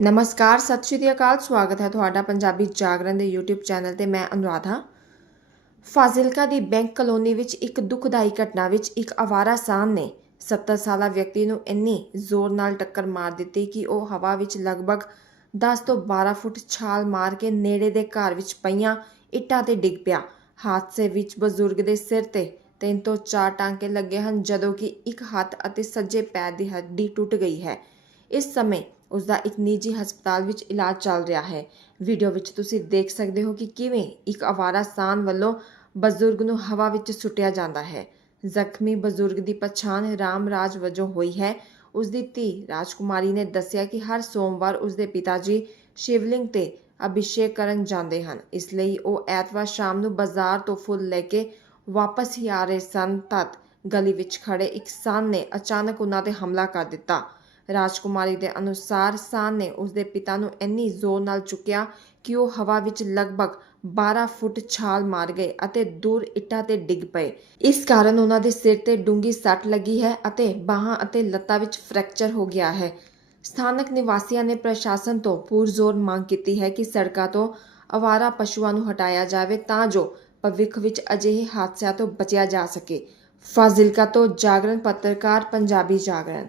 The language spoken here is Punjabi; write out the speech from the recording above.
ਨਮਸਕਾਰ, ਸਤਿ ਸ਼੍ਰੀ ਅਕਾਲ, ਸਵਾਗਤ ਹੈ ਤੁਹਾਡਾ ਪੰਜਾਬੀ ਜਾਗਰਣ ਦੇ YouTube ਚੈਨਲ ਤੇ, ਮੈਂ ਅਨੁਰਾਧਾ। ਫਾਜ਼ਿਲਕਾ ਦੀ ਬੈਂਕ ਕਲੋਨੀ ਵਿੱਚ ਇੱਕ ਦੁਖਦਾਈ ਘਟਨਾ ਵਿੱਚ ਇੱਕ ਅਵਾਰਾ ਸਾਨ ਨੇ। 70 ਸਾਲਾ ਵਿਅਕਤੀ ਨੂੰ ਇੰਨੀ ਜ਼ੋਰ ਨਾਲ ਟੱਕਰ ਮਾਰ ਦਿੱਤੀ ਕਿ ਉਹ ਹਵਾ ਵਿੱਚ ਲਗਭਗ 10 ਤੋਂ 12 ਫੁੱਟ ਛਾਲ ਮਾਰ ਕੇ ਨੇੜੇ ਦੇ ਘਰ ਵਿੱਚ ਪਈਆਂ ਇੱਟਾਂ ਤੇ ਡਿੱਗ ਪਿਆ। ਹਾਦਸੇ ਵਿੱਚ ਬਜ਼ੁਰਗ ਦੇ ਸਿਰ ਤੇ ਤਿੰਨ ਤੋਂ ਚਾਰ ਟਾਂਕੇ ਲੱਗੇ ਹਨ, ਜਦੋਂ ਕਿ ਇੱਕ ਹੱਥ ਅਤੇ ਸੱਜੇ ਪੈਰ ਦੀ ਹੱਡੀ ਟੁੱਟ ਗਈ ਹੈ। ਇਸ ਸਮੇਂ ਉਸ ਦਾ ਇੱਕ ਨਿੱਜੀ ਹਸਪਤਾਲ ਵਿੱਚ ਇਲਾਜ ਚੱਲ ਰਿਹਾ ਹੈ। ਵੀਡੀਓ ਵਿੱਚ ਤੁਸੀਂ ਦੇਖ ਸਕਦੇ ਹੋ ਕਿ ਕਿਵੇਂ ਇੱਕ ਅਵਾਰਾ ਸਾਨ ਵੱਲੋਂ ਬਜ਼ੁਰਗ ਨੂੰ ਹਵਾ ਵਿੱਚ ਸੁੱਟਿਆ ਜਾਂਦਾ ਹੈ। ਜ਼ਖਮੀ ਬਜ਼ੁਰਗ ਦੀ ਪਛਾਣ ਰਾਮ ਰਾਜ ਵਜੋਂ ਹੋਈ ਹੈ। ਉਸ ਦੀ ਧੀ ਰਾਜਕੁਮਾਰੀ ਨੇ ਦੱਸਿਆ ਕਿ ਹਰ ਸੋਮਵਾਰ ਉਸ ਦੇ ਪਿਤਾ ਜੀ ਸ਼ਿਵਲਿੰਗ ਤੇ ਅਭਿਸ਼ੇਕ ਕਰਨ ਜਾਂਦੇ ਹਨ। ਇਸ ਲਈ ਉਹ ਐਤਵਾਰ ਸ਼ਾਮ ਨੂੰ ਬਾਜ਼ਾਰ ਤੋਂ ਫੁੱਲ ਲੈ ਕੇ ਵਾਪਸ ਹੀ ਆ ਰਹੇ ਸਨ। ਤਦ ਗਲੀ ਵਿੱਚ ਖੜੇ ਇੱਕ ਸਾਨ ਨੇ ਅਚਾਨਕ ਉਹਨਾਂ ਤੇ ਹਮਲਾ ਕਰ ਦਿੱਤਾ। ਰਾਜਕੁਮਾਰੀ ਦੇ ਅਨੁਸਾਰ ਸਾਨ ਨੇ ਉਸ ਦੇ ਪਿਤਾ ਨੂੰ ਇੰਨੀ ਜ਼ੋਰ ਨਾਲ ਚੁੱਕਿਆ ਕਿ ਉਹ ਹਵਾ ਵਿੱਚ ਲਗਭਗ 12 ਫੁੱਟ ਛਾਲ ਮਾਰ ਗਏ ਅਤੇ ਦੂਰ ਇੱਟਾਂ ਤੇ ਡਿੱਗ ਪਏ। ਇਸ ਕਾਰਨ ਉਹਨਾਂ ਦੇ ਸਿਰ ਤੇ ਡੂੰਗੀ ਸੱਟ ਲੱਗੀ ਹੈ ਅਤੇ ਬਾਹਾਂ ਅਤੇ ਲੱਤਾਂ ਵਿੱਚ ਫ੍ਰੈਕਚਰ ਹੋ ਗਿਆ ਹੈ। ਸਥਾਨਕ ਨਿਵਾਸੀਆਂ ਨੇ ਪ੍ਰਸ਼ਾਸਨ ਤੋਂ ਪੁਰਜ਼ੋਰ ਮੰਗ ਕੀਤੀ ਹੈ ਕਿ ਸੜਕਾਂ ਤੋਂ ਅਵਾਰਾ ਪਸ਼ੂਆਂ ਨੂੰ ਹਟਾਇਆ ਜਾਵੇ ਤਾਂ ਜੋ ਭਵਿੱਖ ਵਿੱਚ ਅਜਿਹੇ ਹਾਦਸਿਆਂ ਤੋਂ ਬਚਿਆ ਜਾ ਸਕੇ। ਫਾਜ਼ਿਲਕਾ ਤੋਂ ਜਾਗਰਣ ਪੱਤਰਕਾਰ ਪੰਜਾਬੀ ਜਾਗਰਣ